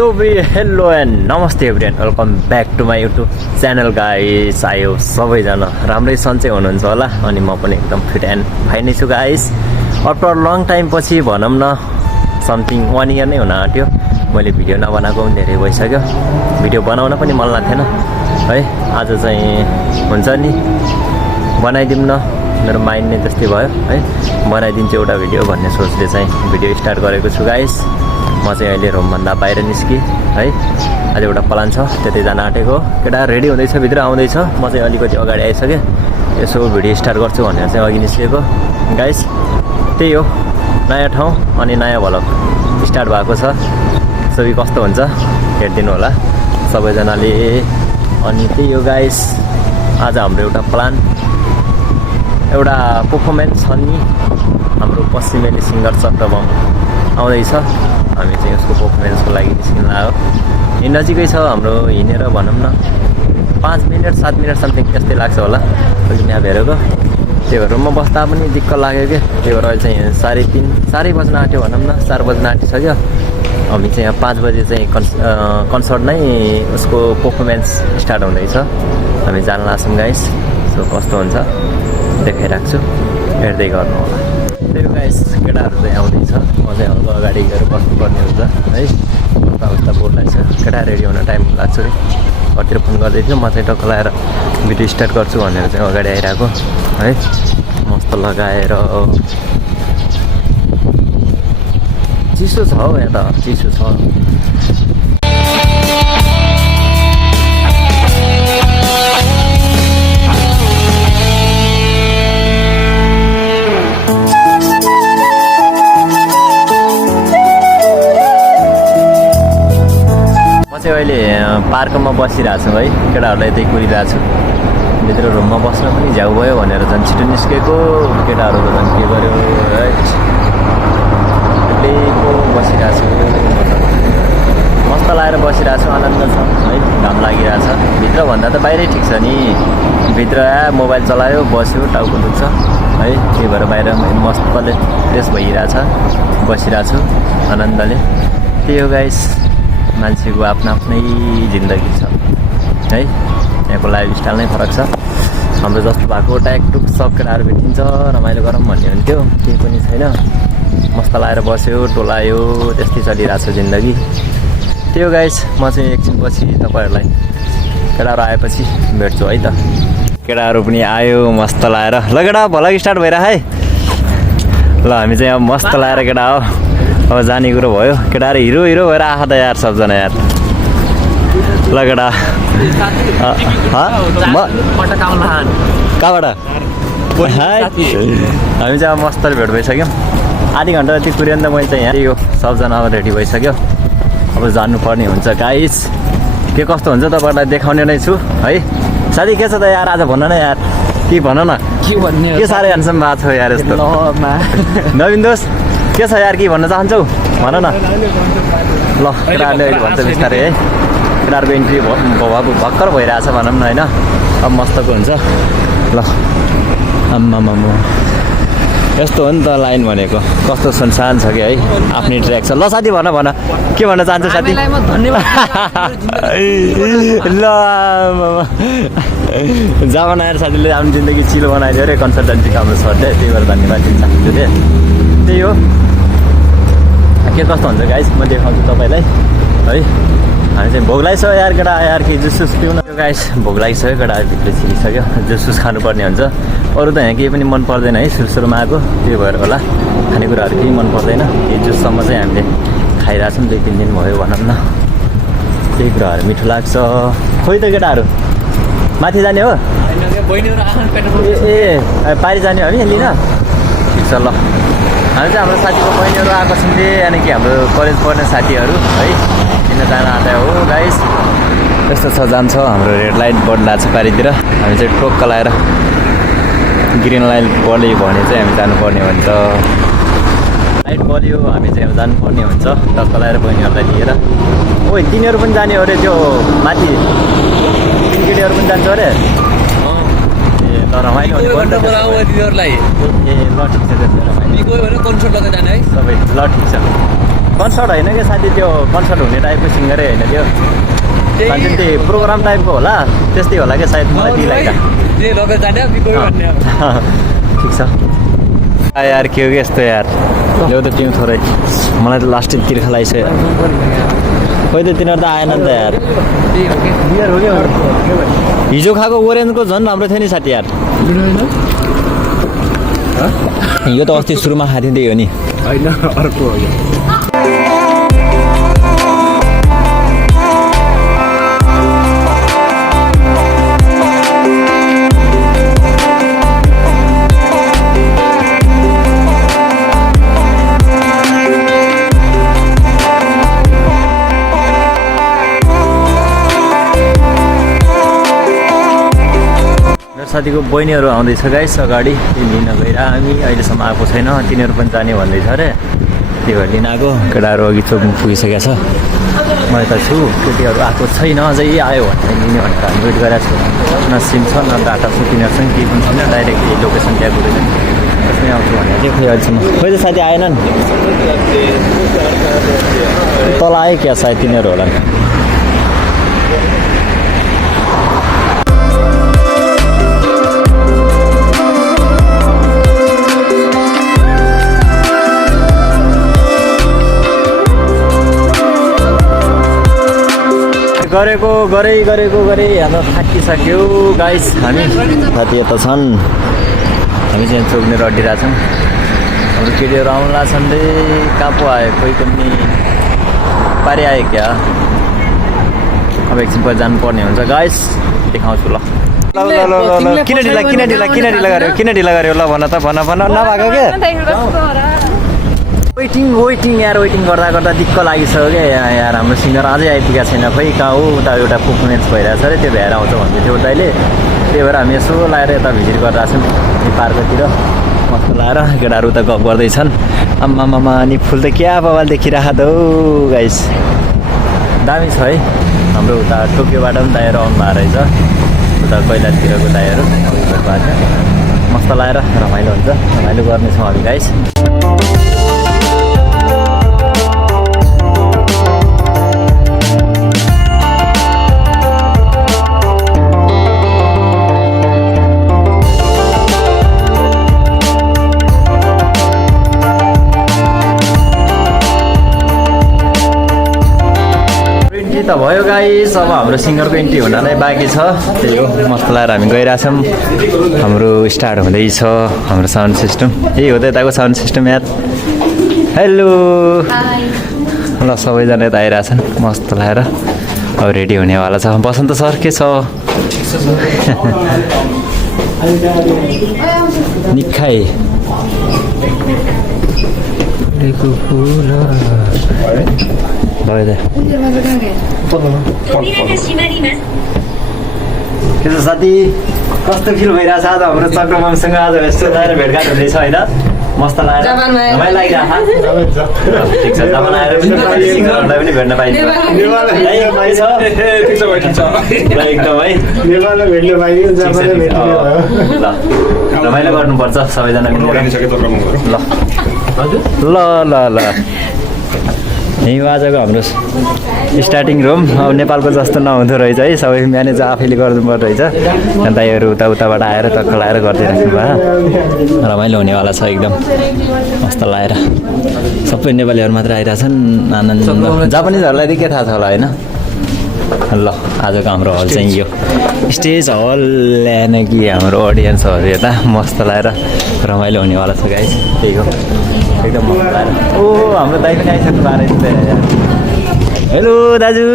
So we hello and नमस्ते everyone welcome back to my YouTube channel guys. आयो सबैजना राम्रै सन्चै हुनुहुन्छ होला अनि म पनि एकदम फिट एन्ड फाइन नै छु गाइस। आफ्टर लङ टाइम पछि भनौँ न समथिङ 1 इयर नै हुन आँट्यो मैले भिडियो नबनाएको पनि धेरै भइसक्यो। भिडियो बनाउन पनि मन लाग्थेन है। आज चाहिँ हुन्छ नि बनाइदिउँ न, मेरो माइन्ड नै त्यस्तै भयो है, बनाइदिन्छु एउटा भिडियो भन्ने सोचले चाहिँ भिडियो स्टार्ट गरेको छु गाइस। म चाहिँ अहिले रुमभन्दा बाहिर निस्केँ है। आज एउटा प्लान छ त्यतै जान आँटेको। केटा रेडी हुँदैछ, भित्र आउँदैछ, म चाहिँ अलिकति अगाडि आइसकेँ। यसो भिडियो स्टार्ट गर्छु भनेर चाहिँ अघि निस्केको गाइस। त्यही हो, नयाँ ठाउँ अनि नयाँ भ्लग स्टार्ट भएको छ। सबै कस्तो हुन्छ हेरिदिनु होला सबैजनाले। अनि त्यही हो गाइस, आज हाम्रो एउटा प्लान, एउटा पर्फर्मेन्स छ नि। हाम्रो पश्चिमेली सिङ्गर चक्रबम आउँदैछ, हामी चाहिँ उसको पर्फर्मेन्सको लागि निस्किन लाग्यो। यही नजिकै छ हाम्रो, हिँडेर भनौँ न 5 मिनट 7 मिनट समथिङ त्यस्तै लाग्छ होला अहिले यहाँ हेरेको। त्यो भएर रुममा बस्दा पनि दिक्क लाग्यो क्या। त्यही भएर अहिले चाहिँ 3:30 4 बज्न आँट्यो भनौँ न, 4 बज्न आँटिसक्यो। हामी चाहिँ यहाँ 5 बजे चाहिँ कन्सर्ट नै उसको पर्फर्मेन्स स्टार्ट हुँदैछ। हामी जान लाग्छौँ गाइस। सो कस्तो हुन्छ देखाइराख्छु, हेर्दै गर्नु होला। त्यही हो गाइस, केटाहरू चाहिँ आउँदैछ, म चाहिँ हल्का अगाडि गएर बस्नुपर्ने हुन्छ है। उता बोल्दैछ, केटा रेडी हुन टाइम लाग्छ अरे। घरतिर फोन गर्दै थियो, म चाहिँ टक्क लगाएर भिडियो स्टार्ट गर्छु भनेर चाहिँ अगाडि आइरहेको है। मस्त लगाएर चिसो छ हौ, यहाँ त चिसो छ। चाहिँ अहिले पार्कमा बसिरहेको छु है, केटाहरूलाई यतै कुरिरहेको छु। भित्र रुममा बस्न पनि झ्याउ भयो भनेर झन् छिटो निस्केको। केटाहरूको झन् के गर्यो है, एक्लैको बसिरहेको छु। मस्त लगाएर बसिरहेको छु, आनन्द छ है। घाम लागिरहेछ, भित्रभन्दा त बाहिरै ठिक छ नि। भित्र मोबाइल चलायो, बस्यो, टाउको दुख्छ है। त्यही भएर बाहिर मस्तले फ्रेस भइरहेछ, बसिरहेको छु आनन्दले। त्यही हो गाइस, मान्छेको आफ्नो आफ्नै जिन्दगी छ है। यहाँको लाइफस्टाइल नै फरक छ। हाम्रो जस्तो भएको ट्याकटुक सब केटाहरू भेटिन्छ, रमाइलो गरौँ भन्ने हुन्थ्यो, केही पनि छैन। मस्त लगाएर बस्यो, टोलायो, त्यस्तै चलिरहेको छ जिन्दगी। त्यो गाइस, म चाहिँ एकछिनपछि तपाईँहरूलाई केटाहरू आएपछि भेट्छु है त। केटाहरू पनि आयो मस्त लगाएर। ल केटा भ्लग स्टार्ट भइरह है। ल हामी चाहिँ अब मस्त लगाएर केटा हो, अब जाने कुरो भयो। केटाहरू हिरो हिरो भएर आँखा त यार सबजना यार। ल केटा कहाँबाट? हामी चाहिँ अब मस्तले भेट भइसक्यौँ। आधी घन्टा जति कुर्यो नि त मैले चाहिँ यहाँ। यो सबजना अब रेडी भइसक्यो, अब जानुपर्ने हुन्छ गाइस। के कस्तो हुन्छ तपाईँहरूलाई देखाउने नै छु है। साथी के छ त यार, आज भन न यार, के भन न, के साह्रै ह्यान्डसम भएको छ यार यस्तो। नवीन दोस्त के छ यार, के भन्न चाहन्छौ भन न। ल केटाहरूले अहिले भन्छ बिस्तारै है। केटाहरूको इन्ट्री भर्खर भइरहेछ भनौँ न होइन। अब मस्तको हुन्छ। ल आम्मामा यस्तो हो नि त लाइन भनेको, कस्तो सुनसान छ कि है, आफ्नै ट्र्याक छ। ल साथी भन के भन्न चाहन्छ साथी? ल जा बनाएर साथीले आफ्नो जिन्दगी चिलो बनाइदियो अरे। कन्सल्टेन्सी राम्रो छ अरे, त्यही भएर धन्यवाद दिन चाहन्छु अरे। त्यही हो, के कस्तो हुन्छ गाइस म देखाउँछु तपाईँलाई है। हामी चाहिँ भोग लागिसक्यो यार केटा, यार कि जुस पिउन गाइस। भोग लागिसक्यो, केटाहरू भित्र छिरिसक्यो, जुस खानुपर्ने हुन्छ। अरू त यहाँ केही पनि मन पर्दैन है, सुरुमा आएको त्यही भएर होला। खानेकुराहरू केही मन पर्दैन, यही जुससम्म चाहिँ हामीले खाइरहेछौँ। 2-3 दिन भयो भनौँ न। त्यही कुराहरू मिठो लाग्छ। खोइ त केटाहरू माथि जाने हो? ए पारि जाने हो हामी लिन? ठिक छ। ल हामी चाहिँ हाम्रो साथीको बहिनीहरू आएको छौँ रे, यानि कि हाम्रो कलेज पढ्ने साथीहरू है, किन जान आँटा हो गाइस। यस्तो छ, जान्छ हाम्रो रेड लाइट बढ्ला छ पारितिर। हामी चाहिँ टोक्क लगाएर ग्रिन लाइट बल्यो भने चाहिँ हामी जानुपर्ने हुन्छ। लाइट बल्यो हामी चाहिँ अब जानुपर्ने हुन्छ टक्क लगाएर बहिनीहरूलाई लिएर। ओ तिनीहरू पनि जाने हो अरे, त्यो माथि केटीहरू पनि जान्छ अरे। ए ल रमाइलो ए ल ठिक छ सबै ल ठिक छ। कन्सर्ट होइन कि साथी त्यो कन्सर्ट हुने टाइपको सिङ्गरै होइन त्यो साथी त्यही प्रोग्राम टाइपको होला त्यस्तै होला क्या सायद मलाई त्यही लाग्दा ठिक छ यार के हो कि यस्तो यार ल्याउ त पिउँ थोरै मलाई त लास्ट तिर्खा लगाइसक्यो खोइ त तिनीहरू त आएन नि त यार हिजो खाएको ओरेन्जको झन् राम्रो थियो नि साथी यार यो त अस्ति सुरुमा खाएको थिएँ त्यही हो नि होइन अर्को हो यो साथीको बहिनीहरू आउँदैछ गाइस अगाडि लिन गएर हामी अहिलेसम्म आएको छैन तिनीहरू पनि जाने भन्दैछ अरे त्यही भएर लिन आएको केटाहरू अघि चोकमा पुगिसकेको छ म यता छु केटीहरू आएको छैन अझै आयो भने लिने भनेर हामी वेट गरेको छु न सिम छ न डाटा छ तिनीहरूसँग केही पनि छैन डाइरेक्ट लोकेसन ट्याग हुँदैन त्यसमै आउँछु भनेर चाहिँ खोइ अहिलेसम्म खोइ त साथी आएनन् तल आयो क्या सायद तिनीहरू होला गरेको हाम्रो थाकिसक्यो गाइस हामी साथी यता छन् हामी चाहिँ चोक्ने रडिरहेछौँ हाम्रो केटीहरू आउनु लाग्छन् रे कहाँ पो आयो कोही पनि पारि आयो क्या अब एकछिन पछि जानुपर्ने हुन्छ गाइस देखाउँछु ल किन ढिला गर्यो ल भन त भन नभएको क्या वेटिङ वेटिङ गर्दा दिक्क लागिसक्यो क्या यार हाम्रो सिङ्गर अझै आइपुगेको छैन खोइ कहाँ हो उता एउटा पर्फर्मेन्स भइरहेछ अरे त्यो भएर आउँछ भन्दै थियो दाइले त्यही भएर हामी यसो लगाएर यता भिजिट गरिरहेछौँ यो पार्कतिर मस्त लगाएर केटाहरू उता गफ गर्दैछन् आम्मामा अनि फुल त क्या बवाल देखिरहेको त हौ गाइस दामी छ है हाम्रो उता टोकियोबाट पनि दाइहरू आउनु भएको रहेछ उता कैलाशतिरको दाइहरू मस्त लगाएर रमाइलो हुन्छ रमाइलो गर्नेछौँ हामी गाइस त भयो गाइस अब हाम्रो सिङ्गरको एन्ट्री हुन नै बाँकी छ त्यही हो मस्त लगाएर हामी गइरहेछौँ हाम्रो स्टार्ट हुँदैछ हाम्रो साउन्ड सिस्टम यही हो त यताको साउन्ड सिस्टम यार हेलो ल सबैजना यता आइरहेछन् मस्त लगाएर अब रेडी हुनेवाला छ बसन्त सर के छ निखाइ भयो के छ साथी कस्तो फिल भइरहेछ आज हाम्रो चक्रमसँग आज यस्तो लगाएर भेटघाट हुँदैछ होइन मस्त लगाएर रमाइलो लागिरहेको ठिक छ जमान आएर सिङ्गरहरूलाई पनि भेट्न पाइन्छ एकदम है ल रमाइलो गर्नुपर्छ सबैजना ल ल ल यहीँ आजको हाम्रो स्टार्टिङ रुम अब नेपालको जस्तो नहुँदो रहेछ है सबै म्यानेज आफैले गर्नुपर्दो रहेछ दाइहरू उताबाट आएर टक्क लगाएर गरिदिइराख्नु भयो रमाइलो हुनेवाला छ एकदम मस्त लगाएर सबै नेपालीहरू मात्र आइरहेछन् आनन्द जापानिजहरूलाई चाहिँ के थाहा छ होला होइन ल आजको हाम्रो हल चाहिँ यो स्टेज हल ल्याएन कि हाम्रो अडियन्सहरू यता मस्त लगाएर रमाइलो हुनेवाला छ गाइस त्यही हो एकदम मस्त लगाएर ओ हाम्रो दाइ पनि आइसक्नु भएको रहेछ हेलो दाजु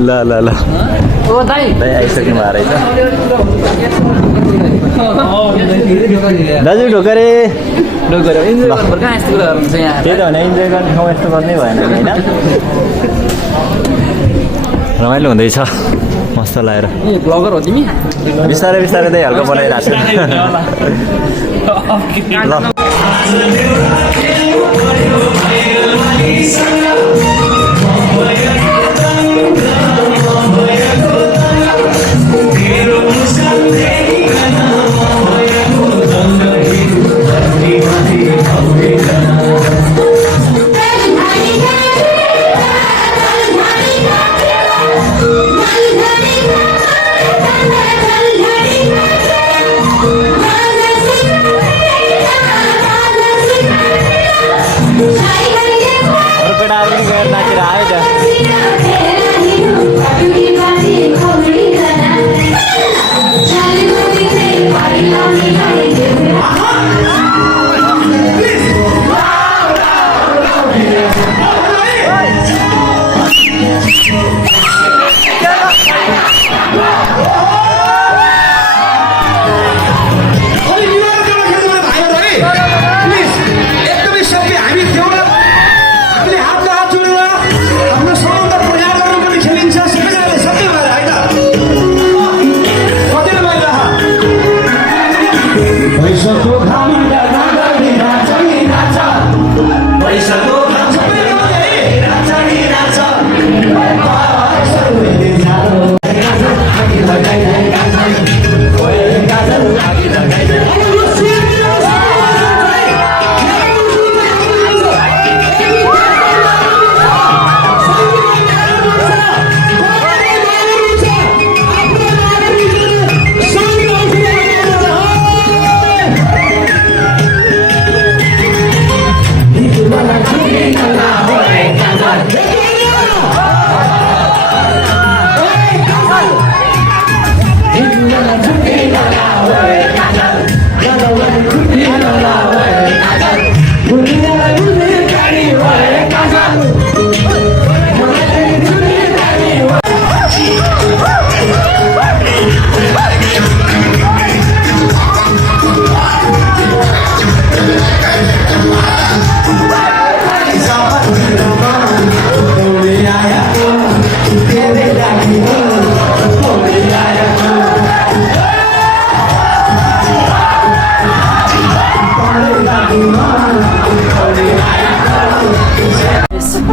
ल ल ल ओ दाइ आइसक्नु भएको रहेछ दाजु ढोकरे त्यही त भने इन्जोय गर्ने ठाउँ यस्तो गर्नै भएन होइन रमाइलो हुँदैछ मस्त लगाएर ब्लगर हो तिमी बिस्तारै बिस्तारै त्यही हल्का बनाइरहेको छु ल अरू केटाहरू पनि गएर नाचेर आयो त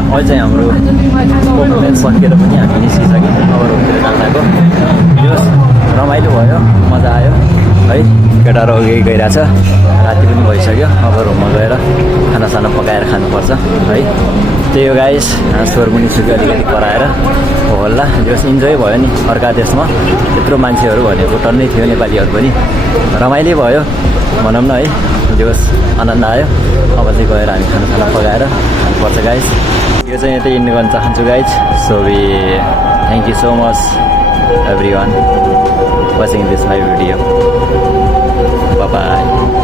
अहिले चाहिँ हाम्रो पर्फर्मेन्स सकिएर पनि हामी निस्किसक्यौँ अब रोडतिर जान लागेको यो रमाइलो भयो मजा आयो है केटाहरू अघि गइरहेछ राति पनि भइसक्यो अब रुममा गएर खानासाना पकाएर खानुपर्छ है त्यही हो गाइस स्वर पनि सुक्यो अलिकति कराएर होला जस इन्जोय भयो नि अर्का देशमा त्यत्रो मान्छेहरू भनेको टन्नै थियो नेपालीहरू पनि रमाइलो भयो भनौँ न है जस आनन्द आयो अब चाहिँ गएर हामी खानासाना पकाएर खानुपर्छ गाइस यो चाहिँ यतै इन्ड गर्न चाहन्छु guys so we thank you so much everyone watching this my video by